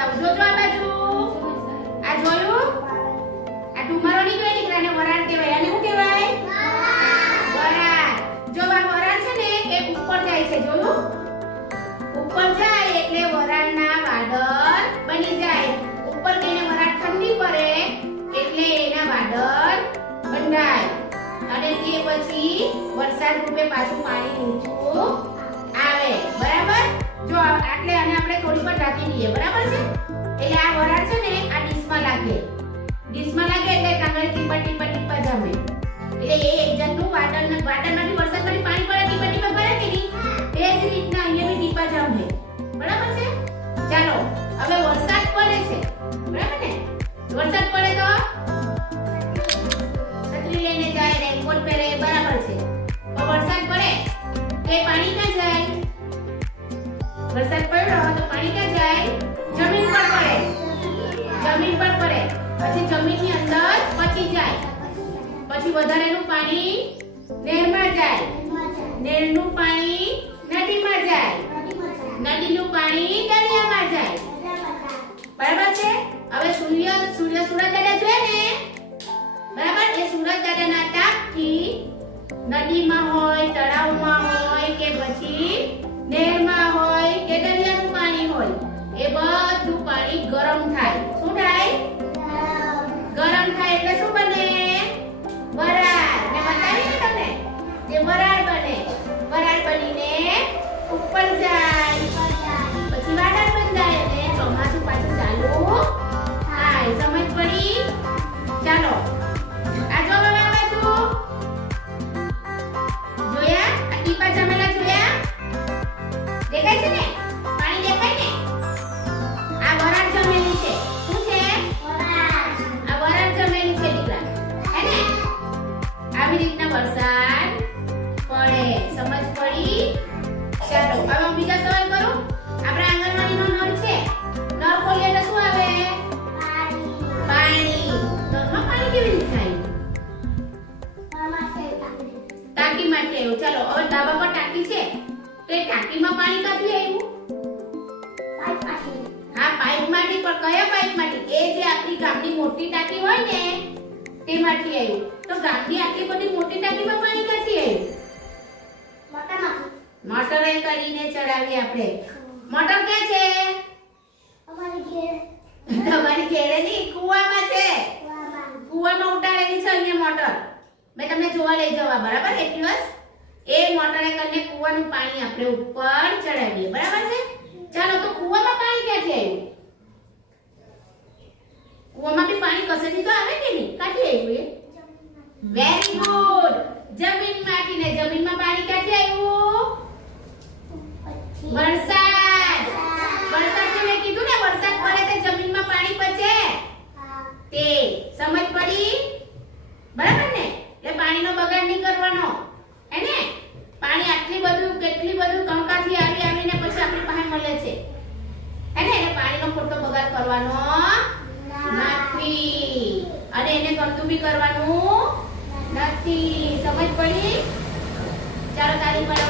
બતાવું. જોજો આ બાજુ. આ જોયું? આ ડુમરો નીકળે નીકળાને વરાળ કહેવાય. આને શું કહેવાય? વરાળ. જો આ વરાળ છે ને એ ઉપર જાય છે. જોયું? ઉપર જાય એટલે વરાળના વાદળ બની જાય. ઉપર ગઈને વરાળ ઠંડી પડે એટલે એના વાદળ બંધાય અને તે પછી વરસાદ રૂપે પાછું પાણી ઊંચું આવે. બરાબર? જો આટલે અને આપણે થોડી વાર ઢાંકી દઈએ. બરાબર છે? એટલે આ વરાળ છે ને આ ડીશમાં લાગે. ડીશમાં લાગે એટલે કાંગળ ટીપા ટીપા ટીપા જામે. એટલે એ એક જાતનું વાદળમાંથી વરસાદમાંથી પાણી પડે ટીપા ટીપા પડે કે નહીં? તે જ રીતના અહીંયા બી ટીપા જામે. બરાબર છે? ચાલો હવે વરસાદ પડે છે. બરાબર ને? વરસાદ પડે તો છત્રી લઈને જાય, રેનકોટ પહેરે. બરાબર છે? તો વરસાદ પડે કે પાણી ક્યાં જાય? વરસાદ પડ્યો તો પાણી ક્યાં જાય? જમીન પર પડે. જમીન પર પડે પછી જમીનની અંદર પચી જાય. પછી વધારેનું પાણી નહેરમાં જાય. નહેરનું પાણી નદીમાં જાય. નદીનું પાણી દરિયામાં જાય. બરાબર છે? હવે સૂરજ દાદા જોઈએ ને. બરાબર? એ સૂરજ દાદાના તાપથી નદીમાં હોય, તળાવમાં હોય કે પછી નહેરમાં હોય કે દરિયાનું પાણી હોય એ બધું પાણી ગરમ થાય. શું થાય? ગરમ થાય એટલે શું બને? વરાળ. મેં બતાવી ને તમને જે વરાળ બને. વરાળ બનીને ઉપર જાય પછી વાદળ બંધાય એટલે ચોમાસું પાછું ચાલુ થાય. સમજ પડી? ચાલો આ જો હવે આ બાજુ જોયા? આ ટીપા જમેલા જોયા? દેખાય છે ને? પાણી દેખાય ને? આ વરાળ જમેલી છે. શું છે? વરાળ. આ વરાળ જમેલી છે દીકરા. હે ને? આવી રીતના વરસાદ પડે. સમજ પડી? ચાલો હવે હું બીજા સવાલ કરું. આપણે આંગણવાડીનો નળ છે. નળ ખોલીએ તો શું આવે? પાણી. નળમાં પાણી કેવી રીતે થાય? ટાંકીમાંથી આવ્યું. ચાલો હવે ધાબા પર ટાંકી છે તો એ ટાંકીમાં પાણી ક્યાંથી આવ્યું? હા, પાઇપમાંથી. પણ કયા પાઇપમાંથી? એ જે આપણી ગામની મોટી ટાંકી હોય ને તેમાંથી આવ્યું. તો ગામની આટલી બધી મોટી ટાંકીમાં પાણી ક્યાંથી આવ્યું? મોટરે કરીને ચડાવી આપણે. મોટર ક્યાં છે? તમારી ઘેરે નહીં, કુવામાં છે. કુવામાં ઉતારેલી છે અહીંયા મોટર. મેં તમને જોવા લઈ જવા. બરાબર? એક દિવસ એ મોટરે કરીને કુવાનું પાણી આપણે ઉપર ચડાવીએ. બરાબર છે? ચાલો તો કુવામાં પાણી ક્યાંથી આવ્યું? કુવામાં બી પાણી કસેથી તો આવે કે નહીં? ક્યાંથી આવ્યું એ? Very good. જમીનમાંથી. ને જમીનમાં પાણી ક્યાંથી આવ્યું? વરસાદ. વરસાદ મેં કીધું ને વરસાદ પડે તો જમીનમાં પાણી પચે. તે સમજ પડી? બરાબર ને? એટલે પાણીનો બગાડ નહીં કરવાનો. હે ને? પાણી આટલી બધું કેટલી બધું ટંકાથી આવીને પછી આપણી પાસે મળે છે. હે ને? એટલે પાણીનો ખોટો બગાડ કરવાનો નથી અને એને ગંદુ બી કરવાનું નથી. સમજ પડી? ચાલો તાળી પાડો.